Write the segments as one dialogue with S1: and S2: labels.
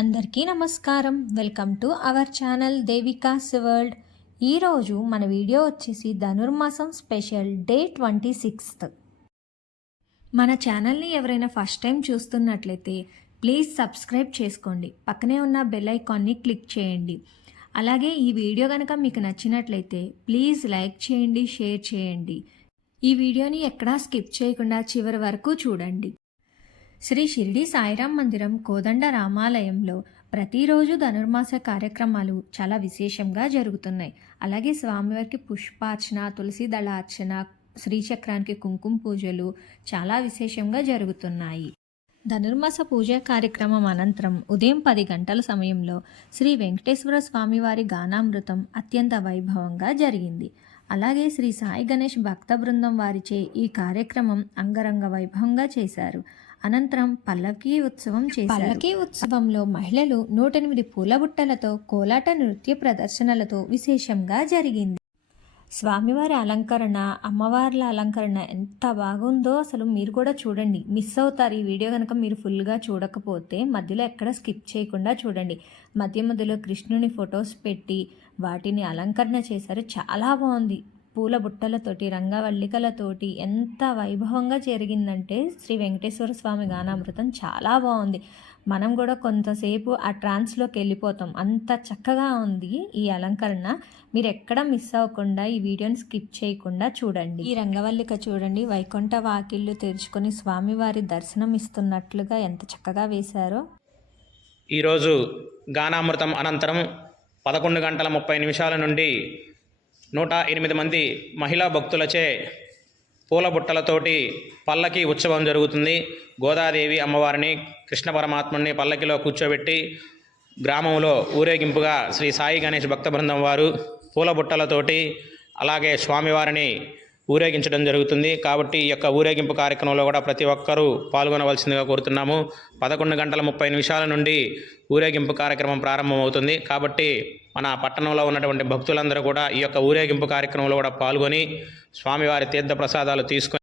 S1: అందరికీ నమస్కారం. Welcome to our channel Devika's world ఈరోజు మన వీడియో వచ్చేసి ధనుర్మాసం స్పెషల్ డే ట్వంటీ సిక్స్త్. మన ఛానల్ని ఎవరైనా ఫస్ట్ టైం చూస్తున్నట్లయితే ప్లీజ్ సబ్స్క్రైబ్ చేసుకోండి. పక్కనే ఉన్న బెల్ ఐకాన్ని క్లిక్ చేయండి. అలాగే ఈ వీడియో కనుక మీకు నచ్చినట్లయితే ప్లీజ్ లైక్ చేయండి షేర్ చేయండి. ఈ వీడియోని ఎక్కడా స్కిప్ చేయకుండా చివరి వరకు చూడండి. శ్రీ షిరిడి సాయిరాం మందిరం కోదండ రామాలయంలో ప్రతిరోజు ధనుర్మాస కార్యక్రమాలు చాలా విశేషంగా జరుగుతున్నాయి. అలాగే స్వామివారికి పుష్పార్చన తులసి దళార్చన శ్రీచక్రానికి కుంకుమ పూజలు చాలా విశేషంగా జరుగుతున్నాయి. ధనుర్మాస పూజ కార్యక్రమం అనంతరం ఉదయం పది గంటల సమయంలో శ్రీ వెంకటేశ్వర స్వామివారి గానామృతం అత్యంత వైభవంగా జరిగింది. అలాగే శ్రీ సాయి గణేష్ భక్త బృందం వారిచే ఈ కార్యక్రమం అంగరంగ వైభవంగా చేశారు. అనంతరం పల్లకీ ఉత్సవం చేశారు. పల్లకీ ఉత్సవంలో మహిళలు నూట ఎనిమిది పూల బుట్టలతో కోలాట నృత్య ప్రదర్శనలతో విశేషంగా జరిగింది. స్వామివారి అలంకరణ అమ్మవార్ల అలంకరణ ఎంత బాగుందో అసలు మీరు కూడా చూడండి. మిస్ అవుతారు ఈ వీడియో కనుక మీరు ఫుల్గా చూడకపోతే మధ్యలో ఎక్కడ స్కిప్ చేయకుండా చూడండి. మధ్య మధ్యలో కృష్ణుని ఫొటోస్ పెట్టి వాటిని అలంకరణ చేశారు. చాలా బాగుంది. పూల బుట్టలతోటి రంగవల్లికలతోటి ఎంత వైభవంగా జరిగిందంటే శ్రీ వెంకటేశ్వర స్వామి గానామృతం చాలా బాగుంది. మనం కూడా కొంతసేపు ఆ ట్రాన్స్లోకి వెళ్ళిపోతాం. అంత చక్కగా ఉంది ఈ అలంకరణ. మీరు ఎక్కడ మిస్ అవ్వకుండా ఈ వీడియోని స్కిప్ చేయకుండా చూడండి. ఈ రంగవల్లిక చూడండి. వైకుంఠ వాకిళ్ళు తెరుచుకొని స్వామివారి దర్శనం ఇస్తున్నట్లుగా ఎంత చక్కగా వేశారో.
S2: ఈరోజు గానామృతం అనంతరం పదకొండు గంటల ముప్పై నిమిషాల నుండి నూట ఎనిమిది మంది మహిళా భక్తులచే పూల బుట్టలతోటి పల్లకి ఉత్సవం జరుగుతుంది. గోదాదేవి అమ్మవారిని కృష్ణ పరమాత్మని పల్లకిలో కూర్చోబెట్టి గ్రామంలో ఊరేగింపుగా శ్రీ సాయి గణేష్ భక్త బృందం వారు పూల బుట్టలతోటి అలాగే స్వామివారిని ఊరేగించడం జరుగుతుంది. కాబట్టి ఈ యొక్క ఊరేగింపు కార్యక్రమంలో కూడా ప్రతి ఒక్కరూ పాల్గొనవలసిందిగా కోరుతున్నాము. పదకొండు గంటల ముప్పై నిమిషాల నుండి ఊరేగింపు కార్యక్రమం ప్రారంభమవుతుంది. కాబట్టి మన పట్టణంలో ఉన్నటువంటి భక్తులందరూ కూడా ఈ యొక్క ఊరేగింపు కార్యక్రమంలో కూడా పాల్గొని స్వామివారి తీర్థ ప్రసాదాలు తీసుకొని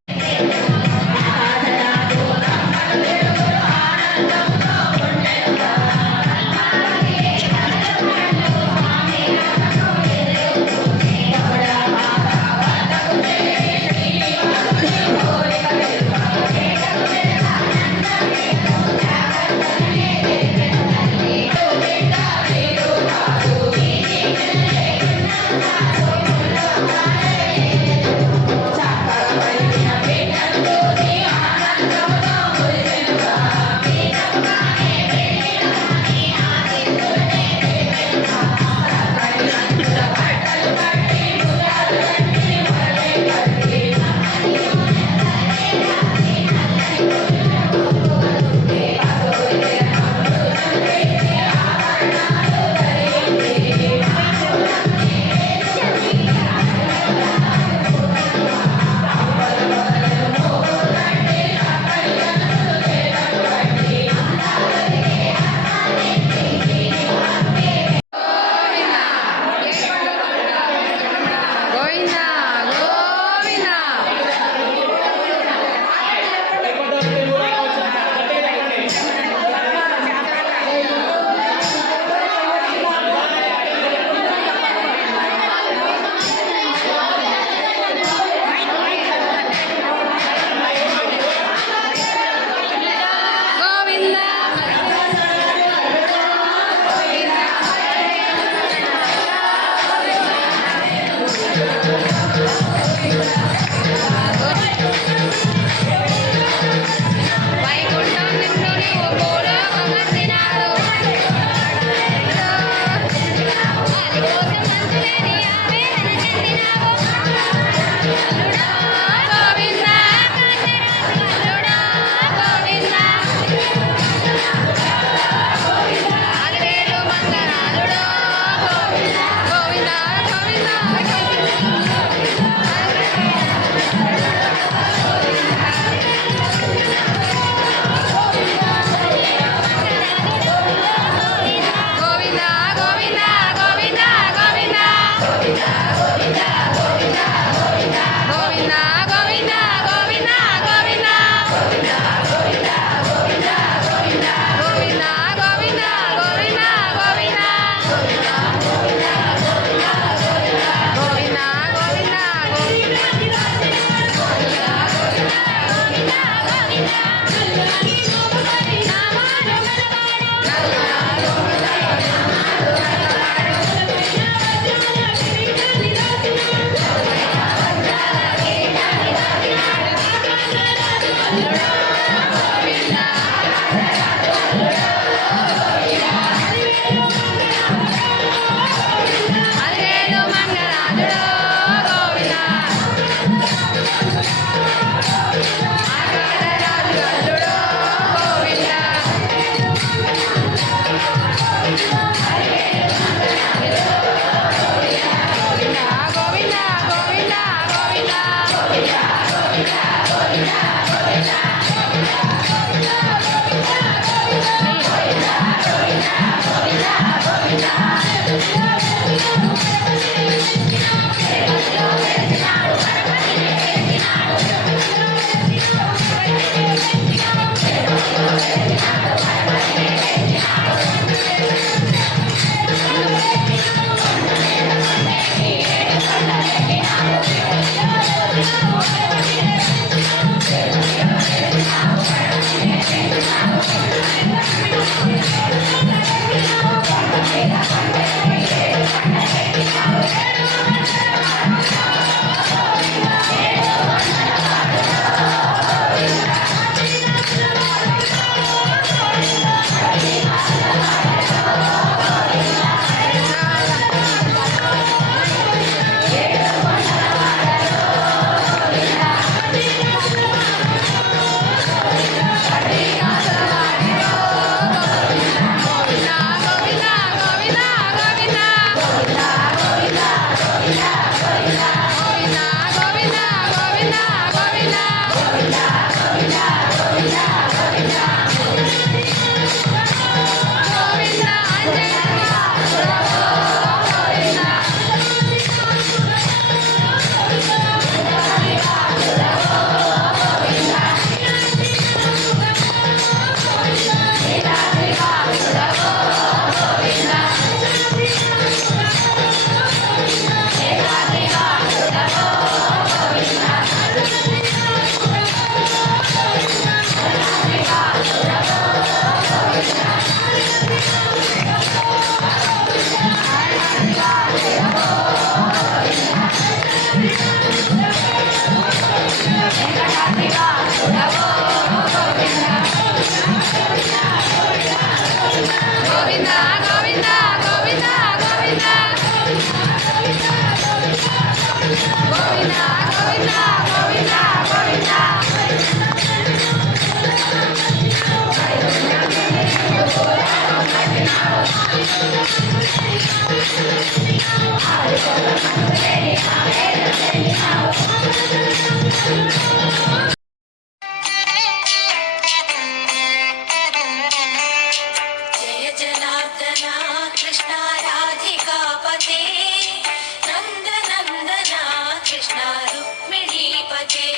S3: कृष्ण रुक्मिणीपते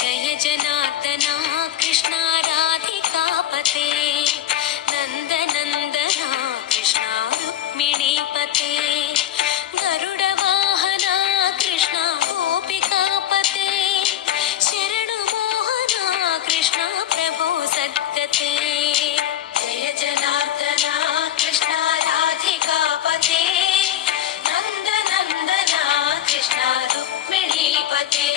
S3: जय जनार्दना कृष्ण राधिकापते नन्दनन्दना कृष्ण रुक्मिणीपते गरुडवाहना कृष्ण गोपिकापते शरणमोहना कृष्ण प्रभो सद्गते నందనందన కృష్ణ రుక్మిణీపతే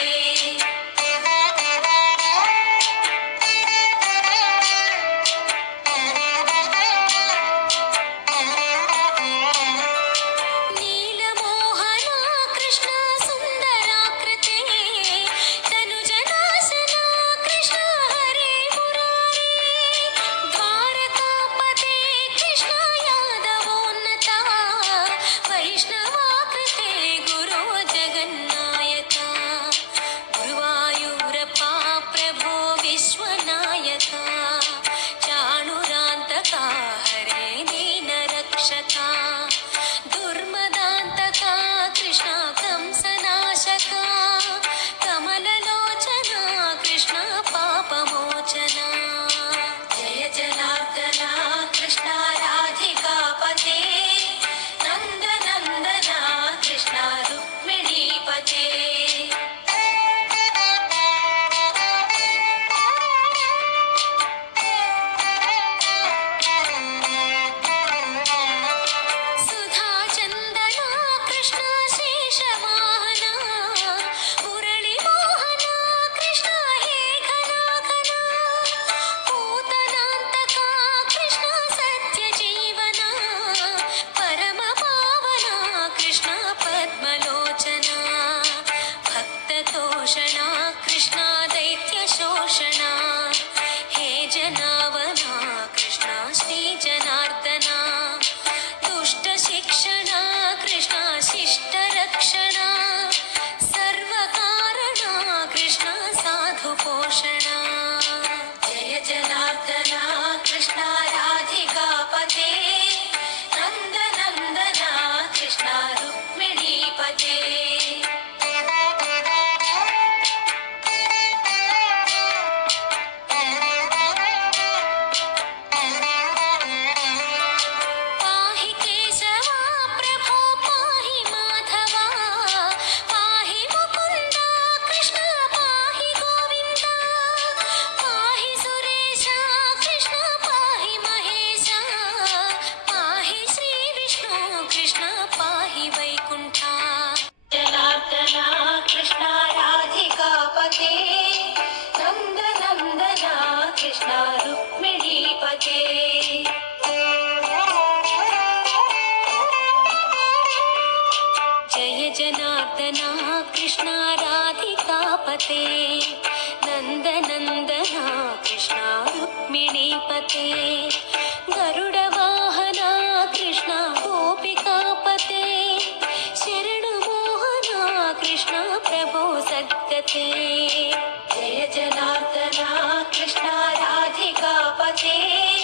S3: Bhagavate रुक्मिणीपते गरुडवाहना कृष्णा गोपिकापते शरणमोहना कृष्णा प्रभो सद्गते जय जनार्दना कृष्णा राधिकापते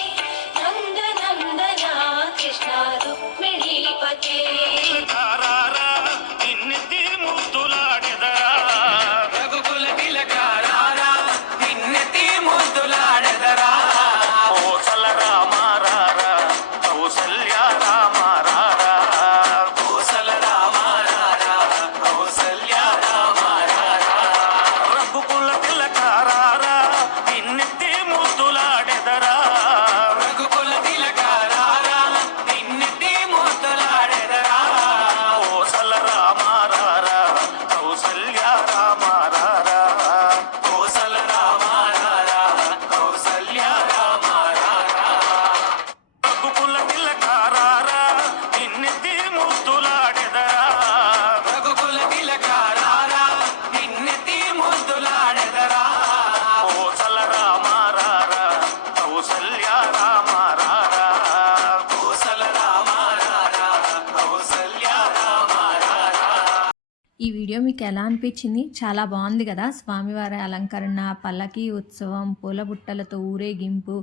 S1: వీడియో మీకు ఎలా అనిపించింది? చాలా బాగుంది కదా. స్వామివారి అలంకరణ పల్లకి ఉత్సవం పూల బుట్టలతో ఊరేగింపు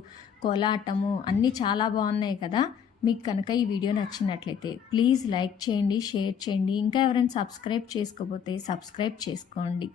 S1: కోలాటము అన్నీ చాలా బాగున్నాయి కదా. మీకు కనుక ఈ వీడియో నచ్చినట్లయితే ప్లీజ్ లైక్ చేయండి షేర్ చేయండి. ఇంకా ఎవరైనా సబ్స్క్రైబ్ చేసుకోకపోతే సబ్స్క్రైబ్ చేసుకోండి.